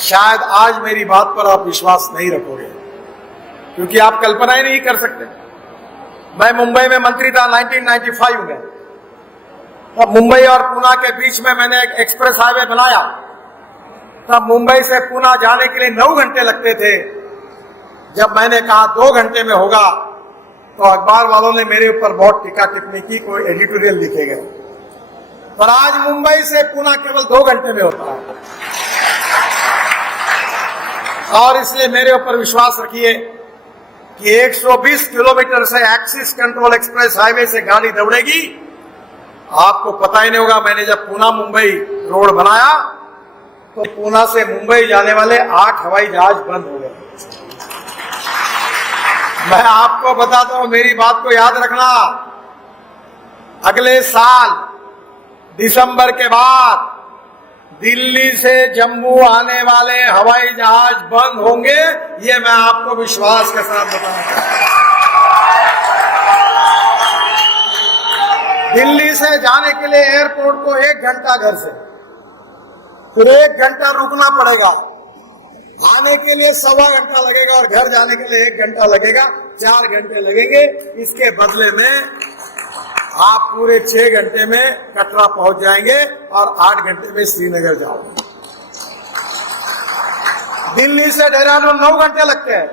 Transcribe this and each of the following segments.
शायद आज मेरी बात पर आप विश्वास नहीं रखोगे, क्योंकि आप कल्पना ही नहीं कर सकते। मैं मुंबई में मंत्री था 1995 में। तब मुंबई और पूना के बीच में मैंने एक एक्सप्रेस हाईवे बनाया। तब मुंबई से पूना जाने के लिए 9 घंटे लगते थे। जब मैंने कहा 2 घंटे में होगा, तो अखबार वालों ने मेरे ऊपर बहुत टीका टिप्पणी की, कोई एडिटोरियल लिखे गए। पर आज मुंबई से पूना केवल 2 घंटे में होता है। और इसलिए मेरे ऊपर विश्वास रखिए कि 120 किलोमीटर से एक्सिस कंट्रोल एक्सप्रेस हाईवे से गाड़ी दौड़ेगी। आपको पता ही नहीं होगा, मैंने जब पूना मुंबई रोड बनाया तो पूना से मुंबई जाने वाले 8 हवाई जहाज बंद हो गए। मैं आपको बताता हूं, मेरी बात को याद रखना, अगले साल दिसंबर के बाद दिल्ली से जम्मू आने वाले हवाई जहाज बंद होंगे। ये मैं आपको विश्वास के साथ बताऊंगा। दिल्ली से जाने के लिए एयरपोर्ट को 1 घंटा घर से, फिर 1 घंटा रुकना पड़ेगा, आने के लिए 1.25 घंटा लगेगा और घर जाने के लिए 1 घंटा लगेगा, 4 घंटे लगेंगे। इसके बदले में आप पूरे 6 घंटे में कटरा पहुंच जाएंगे और 8 घंटे में श्रीनगर जाओगे। दिल्ली से देहरादून 9 घंटे लगते हैं।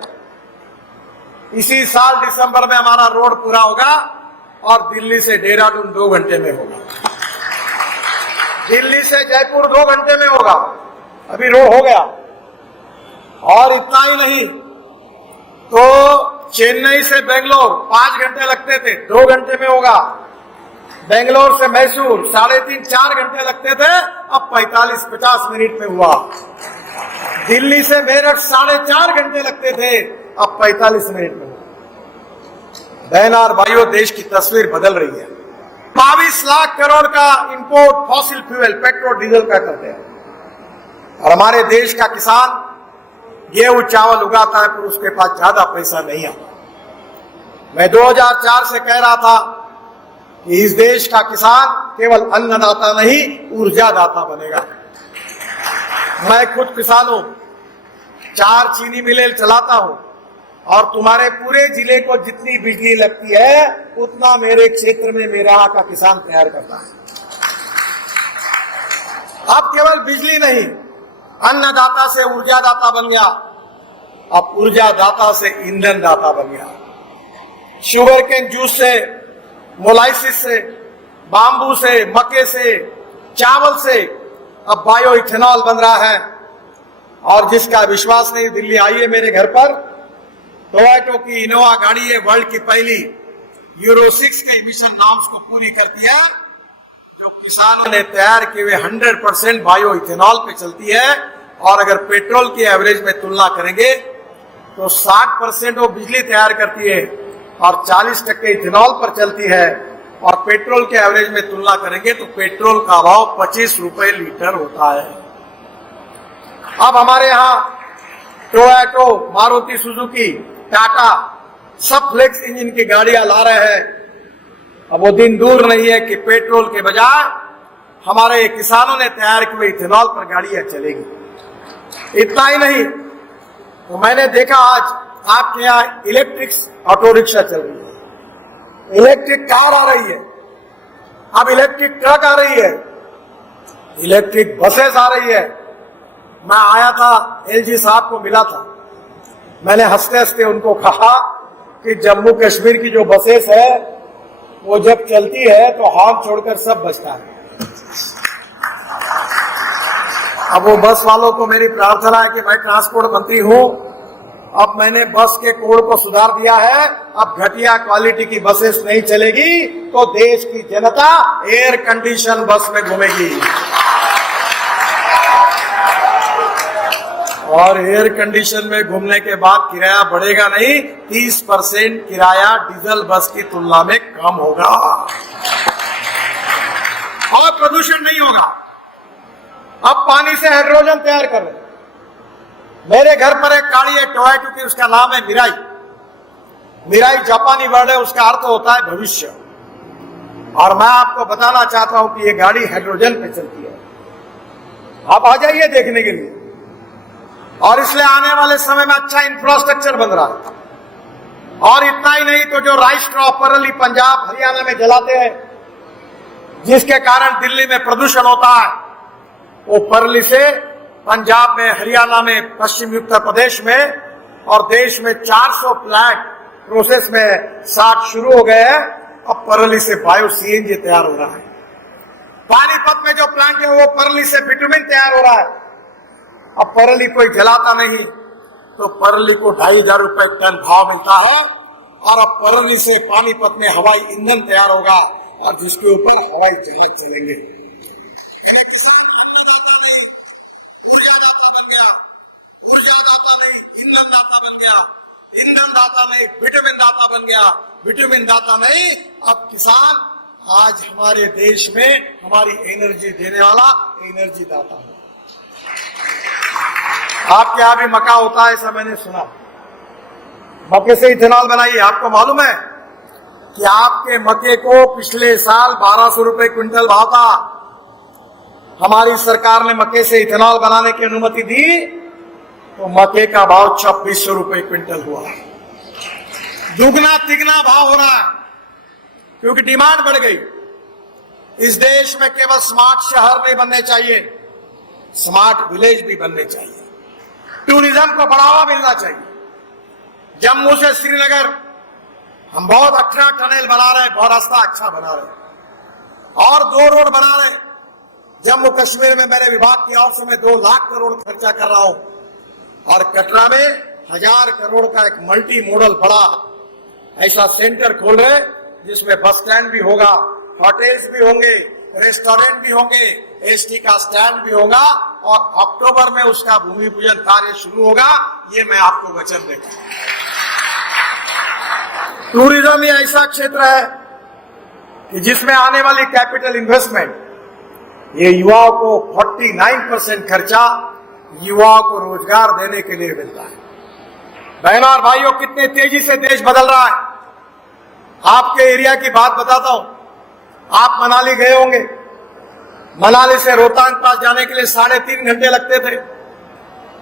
इसी साल दिसंबर में हमारा रोड पूरा होगा और दिल्ली से देहरादून 2 घंटे में होगा। दिल्ली से जयपुर 2 घंटे में होगा, अभी रोड हो गया। और इतना ही नहीं, तो चेन्नई से बेंगलोर 5 घंटे लगते थे, 2 घंटे में होगा। बेंगलोर से मैसूर 3.5-4 घंटे लगते थे, अब 45-50 मिनट में हुआ। दिल्ली से मेरठ 4.5 घंटे लगते थे, अब 45 मिनट में हुआ। बहना और भाइयों, देश की तस्वीर बदल रही है। 22 लाख करोड़ का import fossil fuel petrol diesel का करते हैं और हमारे देश का किसान गेहूं चावल उगाता है, पर उसके पास ज्यादा पैसा नहीं आता। मैं 2004 से कह रहा था कि इस देश का किसान केवल अन्नदाता नहीं, ऊर्जादाता बनेगा। मैं खुद किसान हूं, 4 चीनी मिलें चलाता हूं और तुम्हारे पूरे जिले को जितनी बिजली लगती है उतना मेरे क्षेत्र में मेरा यहाँ का किसान तैयार करता है। अब केवल बिजली नहीं, अन्नदाता से ऊर्जादाता बन गया, अब ऊर्जादाता से ईंधन दाता बन गया। शुगर केन जूस से, मोलाइसिस से, बाम्बू से, मक्के से, चावल से अब बायो इथेनॉल बन रहा है। और जिसका विश्वास नहीं, दिल्ली आइए मेरे घर पर, टोयोटा की इनोवा गाड़ी है, वर्ल्ड की पहली यूरो 6 के इमिशन नॉर्म्स को पूरी करती है, जो किसानों ने तैयार किए हुए 100% बायो इथेनॉल पे चलती है। और अगर पेट्रोल की एवरेज में तुलना करेंगे तो 60% वो बिजली तैयार करती है और 40% इथेनॉल पर चलती है। और पेट्रोल के एवरेज में तुलना करेंगे तो पेट्रोल का भाव 25 रुपए लीटर होता है। अब हमारे यहाँ टोयोटा, मारुति सुजुकी, टाटा सब फ्लेक्स इंजन की गाड़ियां ला रहे हैं। अब वो दिन दूर नहीं है कि पेट्रोल के बजाय हमारे किसानों ने तैयार किए इथेनॉल पर गाड़ियां चलेगी। इतना ही नहीं, तो मैंने देखा आज आपके यहाँ इलेक्ट्रिक ऑटो रिक्शा चल रही है, इलेक्ट्रिक कार आ रही है, अब इलेक्ट्रिक ट्रक आ रही है, इलेक्ट्रिक बसेस आ रही है। मैं आया था, एलजी साहब को मिला था, मैंने हंसते हंसते उनको कहा कि जम्मू कश्मीर की जो बसेस है वो जब चलती है तो हॉर्न छोड़कर सब बजता है। अब वो बस वालों को मेरी प्रार्थना है कि मैं ट्रांसपोर्ट मंत्री हूं, अब मैंने बस के कोड को सुधार दिया है। अब घटिया क्वालिटी की बसेस नहीं चलेगी, तो देश की जनता एयर कंडीशन बस में घूमेगी। और एयर कंडीशन में घूमने के बाद किराया बढ़ेगा नहीं, 30% किराया डीजल बस की तुलना में कम होगा और प्रदूषण नहीं होगा। अब पानी से हाइड्रोजन तैयार कर रहे हैं। मेरे घर पर एक गाड़ी है टोयोटा की, उसका नाम है मिराई। मिराई जापानी वर्ड है, उसका अर्थ होता है भविष्य। और मैं आपको बताना चाहता हूं कि ये गाड़ी हाइड्रोजन पे चलती है। आप आ जाइए देखने के लिए। और इसलिए आने वाले समय में अच्छा इंफ्रास्ट्रक्चर बन रहा है। और इतना ही नहीं तो जो राइस क्रॉप परली पंजाब हरियाणा में जलाते हैं, जिसके कारण दिल्ली में प्रदूषण होता है, वो परली से पंजाब में, हरियाणा में, पश्चिमी उत्तर प्रदेश में और देश में 400 प्लांट प्रोसेस में 60 शुरू हो गए हैं। अब परली से बायो सीएनजी तैयार हो रहा है। पानीपत में जो प्लांट है वो परली से बिटुमिन तैयार हो रहा है। अब परली कोई जलाता नहीं तो परली को 2,500 रुपए टन भाव मिलता है। और अब परली से पानीपत में हवाई ईंधन तैयार होगा और जिसके ऊपर हवाई जहाज चलेंगे। किसान अन्नदाता नहीं, ऊर्जादाता बन गया। ऊर्जादाता नहीं, ईंधन दाता बन गया। ईंधन दाता नहीं, विटामिन दाता बन गया। विटामिन दाता नहीं, अब किसान आज हमारे देश में हमारी एनर्जी देने वाला एनर्जी दाता है। आपके यहां भी मक्का होता है, ऐसा मैंने सुना। मक्के से इथेनॉल बनाइए। आपको मालूम है कि आपके मक्के को पिछले साल 1200 रुपए क्विंटल भाव था। हमारी सरकार ने मक्के से इथेनॉल बनाने की अनुमति दी तो मक्के का भाव 2600 रुपए क्विंटल हुआ। दुगना तिगना भाव हो रहा है क्योंकि डिमांड बढ़ गई। इस देश में केवल स्मार्ट शहर नहीं बनने चाहिए, स्मार्ट विलेज भी बनने चाहिए। टूरिज्म को बढ़ावा मिलना चाहिए। जम्मू से श्रीनगर हम बहुत अच्छा टनल बना रहे हैं, बहुत रास्ता अच्छा बना रहे हैं और 2 रोड बना रहे हैं। जम्मू कश्मीर में मेरे विभाग की ओर से मैं 2 लाख करोड़ खर्चा कर रहा हूं और कटरा में 1000 करोड़ का एक मल्टी मॉडल बड़ा ऐसा सेंटर खोल रहे जिसमें बस स्टैंड भी होगा, होटल्स भी होंगे, रेस्टोरेंट भी होंगे, एसटी का स्टैंड भी होगा और अक्टूबर में उसका भूमि पूजन कार्य शुरू होगा। ये मैं आपको वचन देता हूं। टूरिज्म ये ऐसा क्षेत्र है कि जिसमें आने वाली कैपिटल इन्वेस्टमेंट ये युवाओं को 49% खर्चा युवाओं को रोजगार देने के लिए मिलता है। बहनों और भाइयों, कितने तेजी से देश बदल रहा है। आपके एरिया की बात बताता हूं। आप मनाली गए होंगे। मनाली से रोहतांग पास जाने के लिए 3.5 घंटे लगते थे।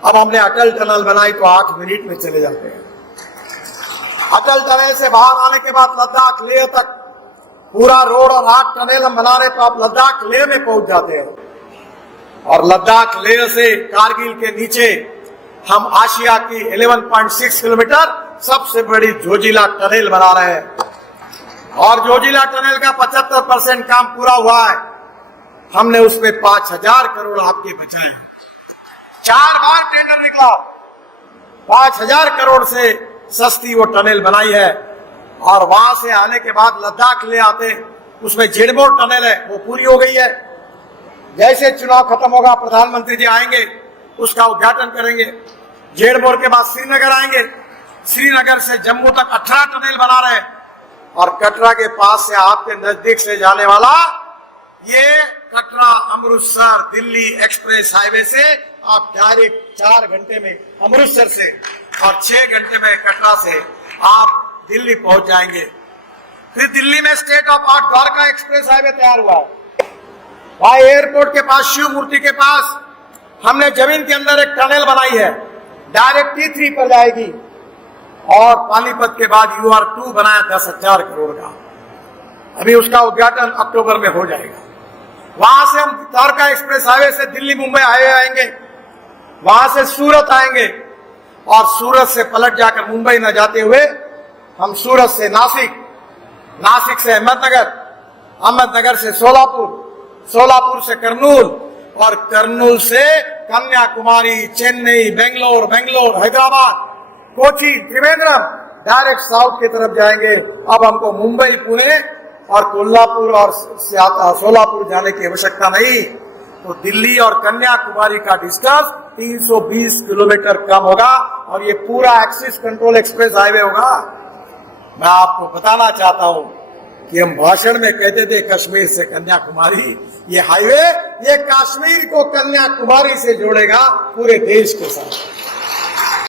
अब हमने अटल टनल बनाई तो 8 मिनट में चले जाते हैं। अटल टनल से बाहर आने के बाद लद्दाख लेह तक पूरा रोड और 8 टनल हम बना रहे तो आप लद्दाख लेह में पहुंच जाते हैं। और लद्दाख लेह से कारगिल के नीचे हम आशिया की 11.6 किलोमीटर सबसे बड़ी जोजिला टनल बना रहे हैं और जोजिला टनल का 75% काम पूरा हुआ है। हमने उसमें 5000 करोड़ आपके बचाए। 4 बार टेंडर निकला, 5000 करोड़ से सस्ती वो टनल बनाई है। और वहां से आने के बाद लद्दाख ले आते, उसमें जेडबोर टनल है वो पूरी हो गई है। जैसे चुनाव खत्म होगा प्रधानमंत्री जी आएंगे, उसका उद्घाटन करेंगे। जेडबोर के बाद श्रीनगर आएंगे, श्रीनगर से जम्मू तक 18 टनल बना रहे हैं। और कटरा के पास से आपके नजदीक से जाने वाला ये कटरा अमृतसर दिल्ली एक्सप्रेस हाईवे से आप डायरेक्ट 4 घंटे में अमृतसर से और 6 घंटे में कटरा से आप दिल्ली पहुंच जाएंगे। फिर दिल्ली में state of art Dwarka express highway तैयार हुआ है। वहां एयरपोर्ट के पास, शिव मूर्ति के पास हमने जमीन के अंदर एक टनल बनाई है, डायरेक्ट T3 पर जाएगी। और पानीपत के बाद UR2 बनाया 10,000 करोड़ का, अभी उसका उद्घाटन अक्टूबर में हो जाएगा। वहां से हम द्वारका एक्सप्रेस हाईवे से दिल्ली मुंबई हाईवे आएंगे, वहां से सूरत आएंगे और सूरत से पलट जाकर मुंबई न जाते हुए हम सूरत से नासिक, नासिक से अहमदनगर, अहमदनगर से सोलापुर, सोलापुर से करनूल और करनूल से कन्याकुमारी, चेन्नई, बेंगलोर, हैदराबाद, कोची, त्रिवेंद्रम डायरेक्ट साउथ की तरफ जाएंगे। अब हमको मुंबई, पुणे और कोल्हापुर और सोलापुर जाने की आवश्यकता नहीं। तो दिल्ली और कन्याकुमारी का डिस्टेंस 320 किलोमीटर कम होगा और ये पूरा एक्सिस कंट्रोल एक्सप्रेस हाईवे होगा। मैं आपको बताना चाहता हूं कि हम भाषण में कहते थे कश्मीर से कन्याकुमारी, ये हाईवे ये कश्मीर को कन्याकुमारी से जोड़ेगा पूरे देश के साथ।